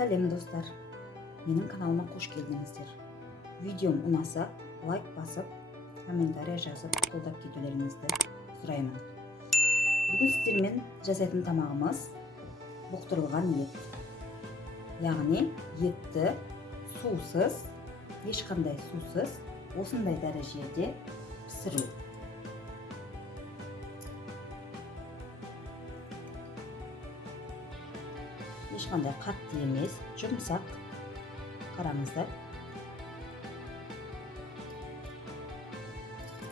Сәлем достар, менің каналыма қош келдіңіздер. Видеом ұнаса, лайк басып, комментария жазып, қолдап кетулеріңізді сұраймын. Бүгін сіздермен жасайтын тамағымыз бұқтырылған ет. Яғни етті сусыз, ешқандай сусыз, осындай дәрежеде пісіру. Ешқандай қатты емес, жұмсақ. Қараңыздар.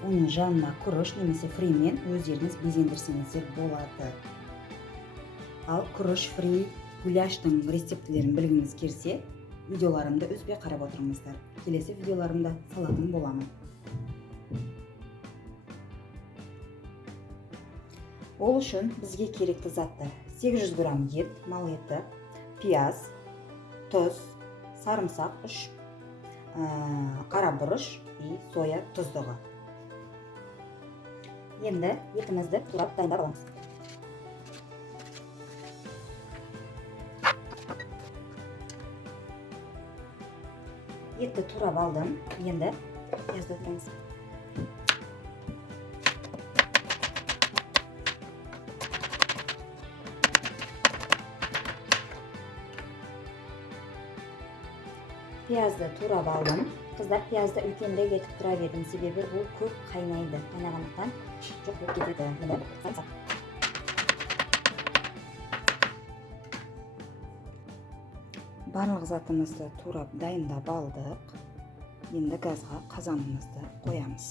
Оның жанына күріш немесе фримен өздеріңіз безендірсеңіздер болады. Ал күріш, фри, гуляштың рецептілерін білгіңіз келсе, видеоларымды үзбей қарап отырыңыздар. Келесі видеоларымда салатын боламын. Ол үшін бізге керекті заттар: 800 грамм ет, мал еті, пияз, тұз, сарымсақ, қара бұрыш и соя тұздығы. Енді етімізді турап дайындап аламыз. Етті турап алдым. Енді пиязды өтеміз. Piyazды турап алдым. Қыздар, пиязды үлкенірек етіп тұра бердім, себебі бұл көп қайнайды. Қайнағандықтан жоқ болып кетеді. Енді сарымсақ. Барлық затымызды турап дайындап алдық. Енді газға қазанымызды қоямыз.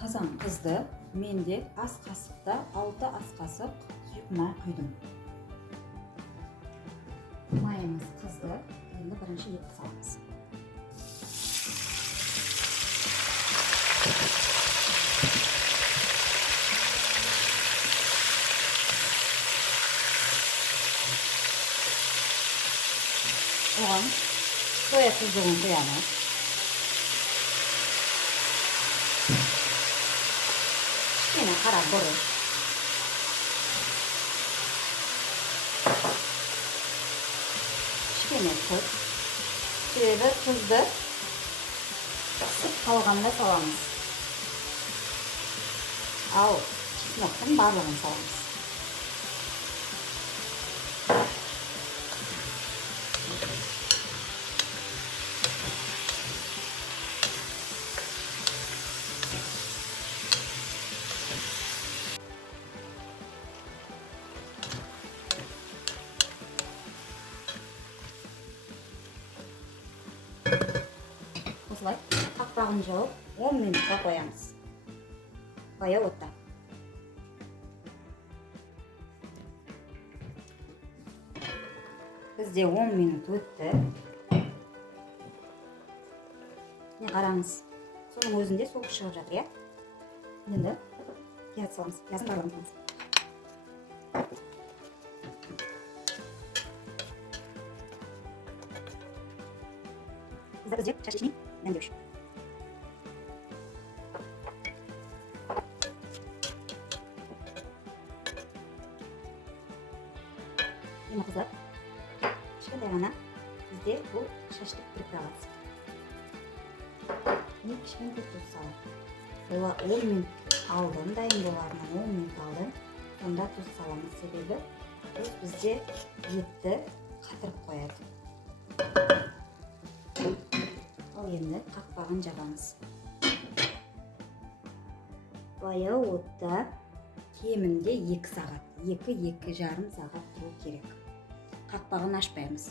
Қазан қызды. Менде ас қасықта 6 ас қасық сұйық май құйдым. Майымыз қызды. Енді бірінші етті саламыз. Оған соя тұздығын қоямыз. Кішкене қара бұрыш. Kişkene tuz. Себебі тұзды ысып қалғанда саламыз. Ал чесноктың барлығын саламыз. Осылай қақпағын жауып 10 минутқа қоямыз. Баяу отта. Бізде 10 минут өтті. Не қараңыз. Соның өзінде соғыс шығып жатыр, Енді пияз саламыз. Пияздың барлығын саламыз. Бізде шашечный нандеуш. Енді қыздар, кішкентай ғана бізде бұл шашлық приправасы. Мен кішкене тұз салам. 10 минут алдым, дайын боларынан 10 минут алдым. Сонда тұз саламыз, себебі тұз бізде етті қатырып қояды. Енді қақпағын жабамыз. Баяу отта кемінде 2 сағат, 2-2,5 сағат тұру керек. Қақпағын ашпаймыз.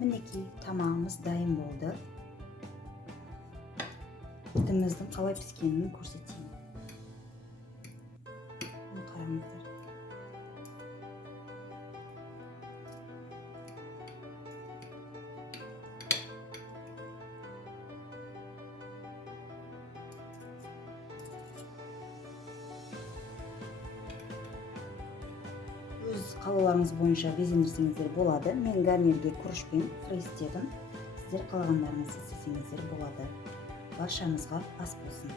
Мінекей, тамағымыз дайын болды. Етіміздің қалай піскенін көрсетейін. Қараңыздар. Өз қалауларыңыз бойынша безендірсеңіздер болады. Мен гарнирге күріш пен фри істедім. Сіздер қалағандарыңызды істесеңіздер болады. Баршаңызға ас болсын.